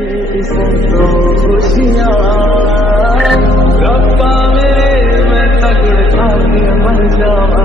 इसे तो खुशियाँ रब्बा मेरे मैं तगड़ खा के मर जावा